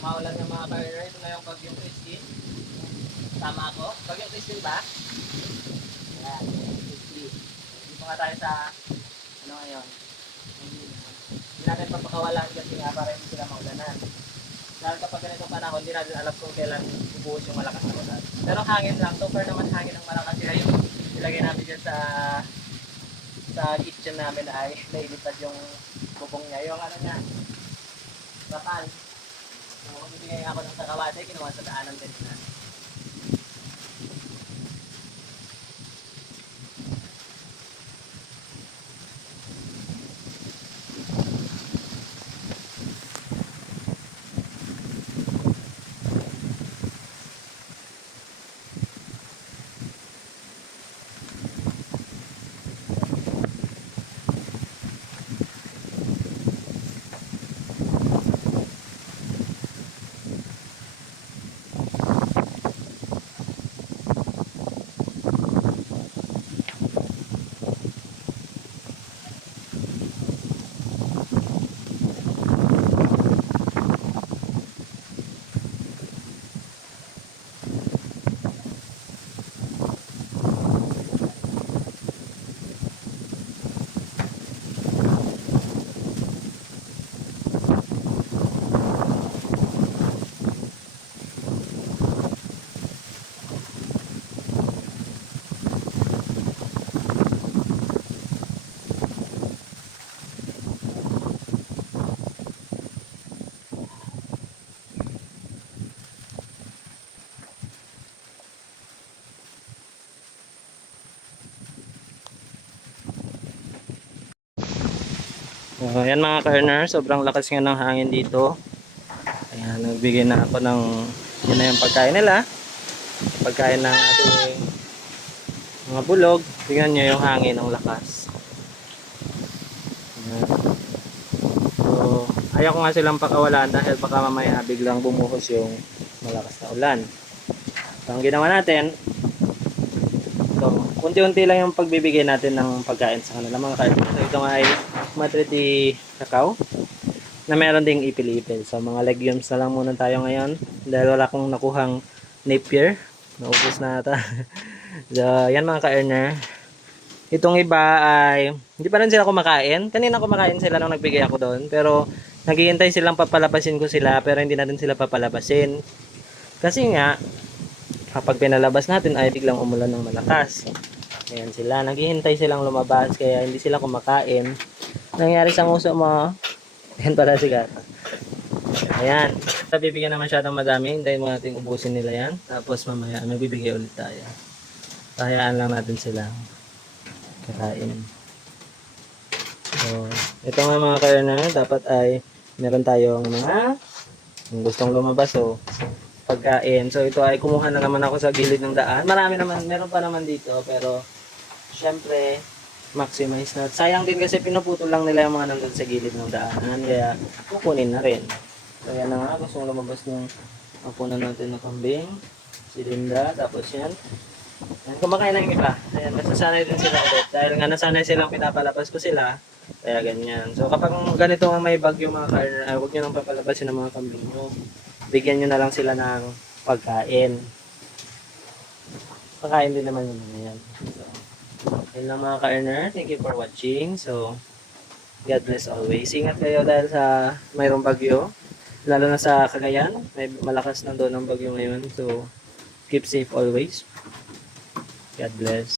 maulan ng mga ka-earner. Ito na yung Bagyong Christine. Tama ako? Bagyong Christine ba? Yan, Christine. Dito nga tayo sa, ano ngayon? Hindi natin papakawalan kasi nga para hindi sila maulanan. Dahil kapag ganitong panahon, hindi natin alam kung kailan bubuhos yung malakas na ulan. Pero hangin lang. So far naman hangin ang malakas. Kaya yung ilagay namin dyan sa kitchen namin ay nailipad yung bubong niya. Yung ano niya, bakal. So, bibigay ako ng sakawate, kinuha sa daanan din na. Ayan mga ka-earner, sobrang lakas nga ng hangin dito. Ayan, nagbigay na ako ng yun na yung pagkain nila. Pagkain ng ating mga bulog. Tingnan nyo yung hangin, ang lakas. Ayan. So, ayaw ko nga silang pakawalan dahil baka mamaya biglang bumuhos yung malakas na ulan. So, ang ginawa natin, so, unti-unti lang yung pagbibigay natin ng pagkain sa kanila mga ka-earner. So, ito nga ay matriti kakao na meron ding ipil-ipil. So mga legumes na lang muna tayo ngayon dahil wala akong nakuhang napier. Naubos na ata. So yan mga ka-earner. Itong iba ay hindi pa rin sila kumakain. Kanina kumakain sila nung nagbigay ako doon. Pero naghihintay silang papalabasin ko sila pero hindi natin sila papalabasin. Kasi nga kapag pinalabas natin ay biglang umulan ng malakas. Ayan sila. Naghihintay silang lumabas kaya hindi sila kumakain. Nangyari sa nguso mo. Ayan pala si Gata. Ayan. Bibigyan na masyadong madami. Hintayin mo natin ubusin nila yan. Tapos mamaya magbibigay ulit tayo. Hayaan lang natin sila kakain. So, ito nga mga ka-earner. Dapat ay meron tayong mga gustong lumabas. So, pagkain. So, ito ay kumuha na naman ako sa gilid ng daan. Marami naman. Meron pa naman dito. Pero, syempre, maximize na. Sayang din kasi pinuputol lang nila yung mga nandun sa gilid ng daanan. Kaya kukunin na rin. Kaya na nga, gusto lumabas ng mapunan natin ng kambing. Si Linda. Tapos yan. Yan, kumakain na yung iba. Ayan, nasasanay din sila ulit. Dahil nga nasanay silang pinapalabas ko sila. Kaya ganyan. So kapag ganito nga may bagyo mga ka-earner, huwag nyo nang papalabasin ng mga kambing nyo. Bigyan nyo na lang sila ng pagkain. Pagkain din naman yun na yan. So, yun lang mga ka-earner. Thank you for watching. So, God bless always. Ingat kayo dahil sa mayroong bagyo. Lalo na sa Cagayan. May malakas na doon ang bagyo ngayon. So, keep safe always. God bless.